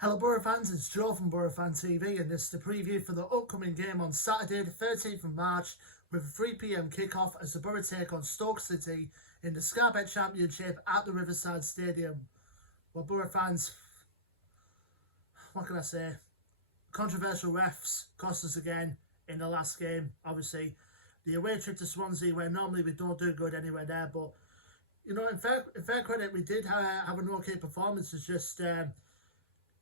Hello Boro fans, it's Joe from Boro Fan TV and this is the preview for the upcoming game on Saturday the 13th of March with a 3 PM kickoff as the Boro take on Stoke City in the Sky Bet Championship at the Riverside Stadium. Well, Boro fans, what can I say? Controversial refs cost us again in the last game. Obviously, the away trip to Swansea, where normally we don't do good anywhere there, but you know, in fair credit, we did have an okay performance. It's just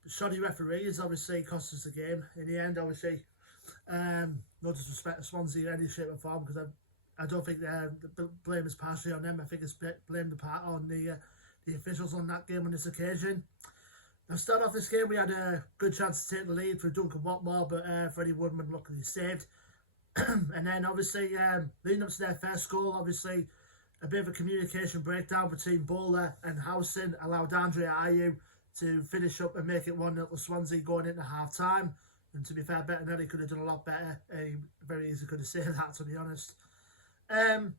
the shoddy referees obviously cost us the game in the end. Obviously, no disrespect to Swansea in any shape or form, because I don't think the blame is partially on them. I think it's blamed on the officials on that game on this occasion. Now, start off this game, we had a good chance to take the lead through Duncan Watmore, but Freddie Woodman luckily saved. And then obviously, leading up to their first goal, obviously a bit of a communication breakdown between Bowler and Howson allowed Andre Ayew to finish up and make it 1-0 to Swansea going into half-time. And to be fair, Bettinelli could have done a lot better. Very easy could have said that, to be honest. And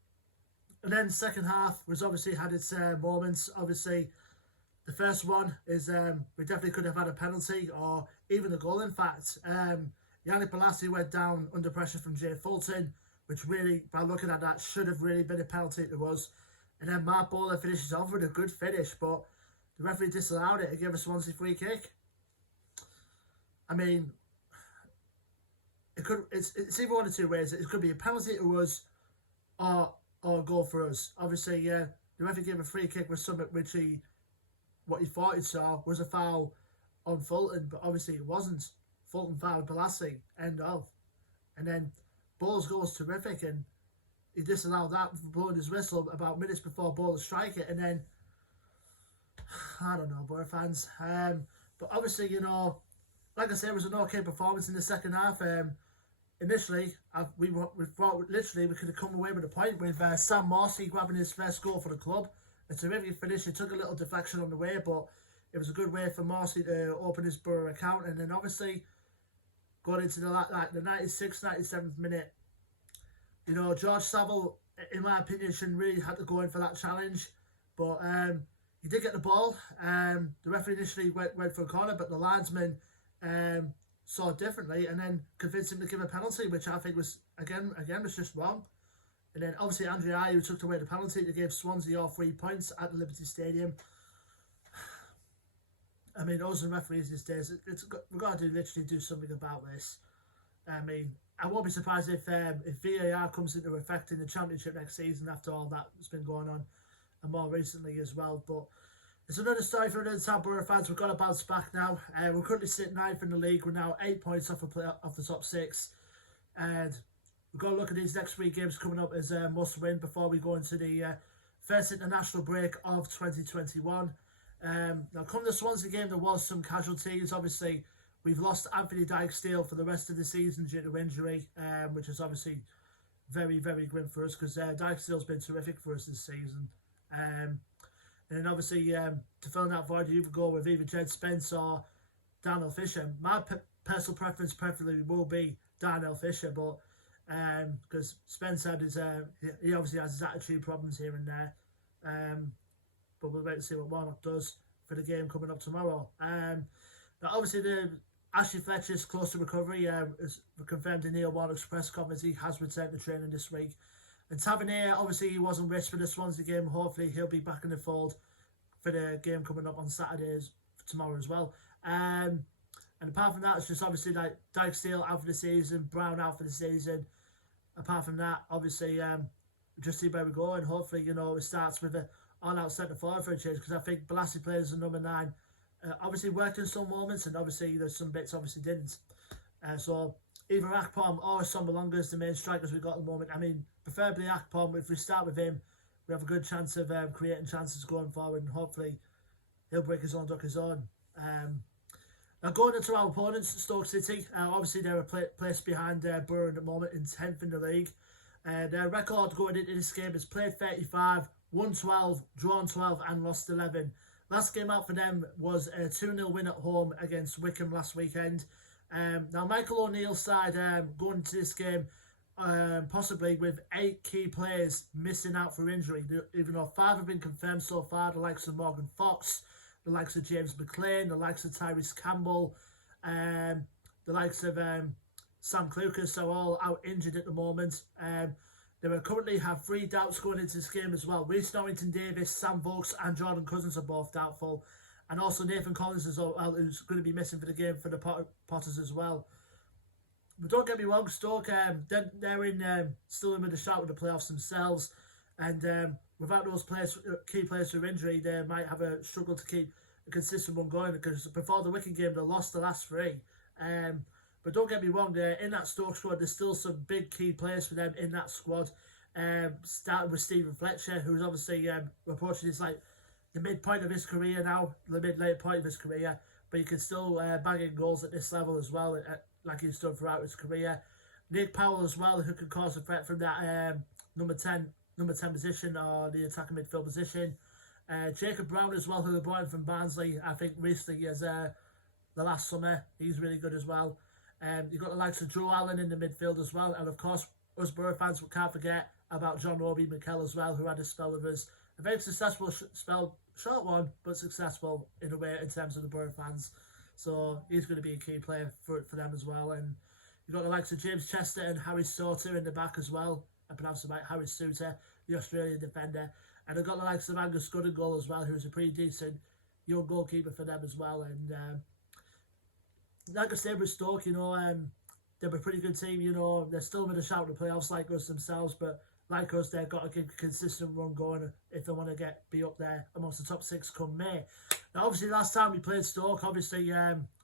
then the second half was obviously had its moments. Obviously, the first one is we definitely could have had a penalty or even a goal, in fact. Yannick Bolasie went down under pressure from Jay Fulton, which really, by looking at that, should have really been a penalty to us. And then Mark Bowler finishes off with a good finish, but the referee disallowed it and gave a Swansea free kick. I mean, it's either one of two ways. It could be a penalty to us or a goal for us. Obviously, the referee gave a free kick with something which what he thought he saw was a foul on Fulton, but obviously it wasn't. Fulton fouled Bolasie, end of. And then Bowler's goal was terrific, and he disallowed that for blowing his whistle about minutes before Bowler strike it, and then I don't know, Boro fans. But obviously, you know, like I said, it was an okay performance in the second half. Initially, we thought literally we could have come away with a point with Sam Morsey grabbing his first goal for the club. A terrific finish. It took a little deflection on the way, but it was a good way for Morsey to open his Boro account. And then obviously, going into the 96th, 97th minute, you know, George Saville, in my opinion, shouldn't really have to go in for that challenge. But he did get the ball. The referee initially went for a corner, but the linesman saw it differently and then convinced him to give a penalty, which I think was, again was just wrong. And then obviously Andre Ayew took away the penalty to give Swansea all 3 points at the Liberty Stadium. I mean, those are referees these days. We've got to literally do something about this. I mean, I won't be surprised if VAR comes into effect in the Championship next season after all that's been going on, and more recently as well. But it's another story for another time, Boro fans. We've got to bounce back now. We're currently sitting 9th in the league. We're now 8 points off the top 6. And we've got to look at these next 3 games coming up as must win before we go into the first international break of 2021. Now, come the Swansea game, there was some casualties. Obviously, we've lost Anthony Dyke-Steele for the rest of the season due to injury, which is obviously very, very grim for us, because Dyke-Steele's been terrific for us this season. And then obviously, to fill in that void, you either go with either Jed Spence or Darnell Fisher. My personal preference preferably will be Darnell Fisher, but because Spence had his, he obviously has his attitude problems here and there. But we'll wait to see what Warnock does for the game coming up tomorrow. Now, obviously, Ashley Fletcher's close to recovery. Is confirmed in Neil Warnock's press conference. He has returned to training this week. And Tavernier, obviously, he wasn't risked for the Swansea game. Hopefully, he'll be back in the fold for the game coming up on Saturdays tomorrow as well. And apart from that, it's just obviously like Dyke-Steele out for the season, Brown out for the season. Apart from that, obviously, just see where we go. And hopefully, you know, it starts with a all-out centre forward for a change, because I think Bolasie plays as a number 9. Obviously worked in some moments, and obviously there's some bits obviously didn't. So either Akpom or Sombalonga is the main strikers we've got at the moment. I mean, preferably Akpom. If we start with him, we have a good chance of creating chances going forward, and hopefully he'll break his own duck his own. Now, going into our opponents, Stoke City, obviously they're a place behind Boro at the moment, in 10th in the league. Their record going into this game is played 35, won 12, drawn 12 and lost 11. Last game out for them was a 2-0 win at home against Wickham last weekend. Now, Michael O'Neill's side going into this game possibly with 8 key players missing out for injury, even though 5 have been confirmed so far, the likes of Morgan Fox, the likes of James McLean, the likes of Tyrese Campbell, the likes of Sam Clucas, are all out injured at the moment. They will currently have 3 doubts going into this game as well. Reece Norrington-Davis, Sam Vokes and Jordan Cousins are both doubtful. And also Nathan Collins as well, who's going to be missing for the game for the Potters as well. But don't get me wrong, Stoke, they're in, still in with a shout with the playoffs themselves. And without those key players through injury, they might have a struggle to keep a consistent one going. Because before the Wigan game, they lost the last 3. But don't get me wrong, in that Stoke squad, there's still some big key players for them in that squad. Starting with Stephen Fletcher, who's obviously approaching his like the midpoint of his career now, the mid-late point of his career. But he can still bang in goals at this level as well, like he's done throughout his career. Nick Powell as well, who can cause a threat from that number 10 position or the attacking midfield position. Jacob Brown as well, who they brought in from Barnsley, I think recently as the last summer. He's really good as well. You've got the likes of Joe Allen in the midfield as well. And of course, us Boro fans can't forget about John Obi Mikel as well, who had a spell with us. A very successful spell, short one, but successful in a way in terms of the Boro fans. So he's going to be a key player for them as well. And you've got the likes of James Chester and Harry Sauter in the back as well. I pronounce it right, Harry Sauter, the Australian defender. And I've got the likes of Angus Goodden in goal as well, who's a pretty decent young goalkeeper for them as well. And like I said with Stoke, they're a pretty good team. They're still with a shout in the playoffs like us themselves, but like us, they've got to keep a consistent run going if they want to be up there amongst the top 6 come May. Now, obviously, last time we played Stoke, obviously,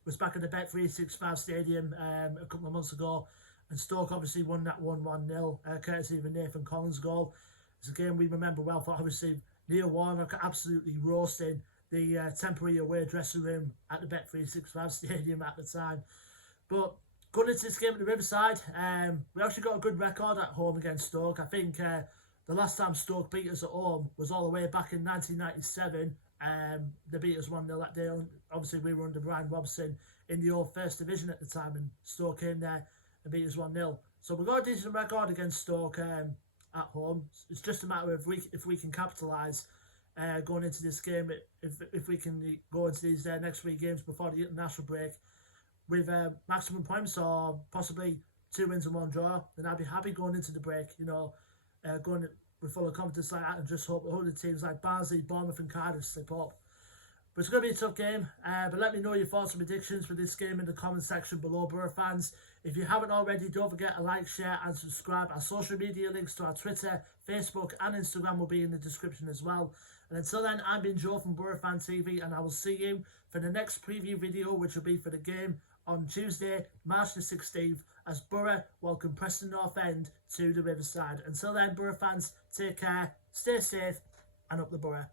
was back at the Bet365 Stadium a couple of months ago, and Stoke obviously won that 1-0, courtesy of a Nathan Collins goal. It's a game we remember well for, obviously, Neil Warnock absolutely roasting the temporary away dressing room at the Bet365 Stadium at the time. But going into this game at the Riverside, we actually got a good record at home against Stoke. I think the last time Stoke beat us at home was all the way back in 1997. They beat us 1-0 that day. Obviously, we were under Brian Robson in the old First Division at the time, and Stoke came there and beat us 1-0. So we've got a decent record against Stoke at home. It's just a matter of if we can capitalise going into this game, if we can go into these next 3 games before the international break with maximum points or possibly 2 wins and 1 draw, then I'd be happy going into the break, going with full of confidence like that, and just hope the teams like Barnsley, Bournemouth and Cardiff slip up. But it's going to be a tough game, but let me know your thoughts and predictions for this game in the comment section below, Boro fans. If you haven't already, don't forget to like, share and subscribe. Our social media links to our Twitter, Facebook and Instagram will be in the description as well. And until then, I've been Joe from Boro Fan TV, and I will see you for the next preview video, which will be for the game on Tuesday, March the 16th, as Boro welcome Preston North End to the Riverside. Until then, Boro fans, take care, stay safe, and up the Boro.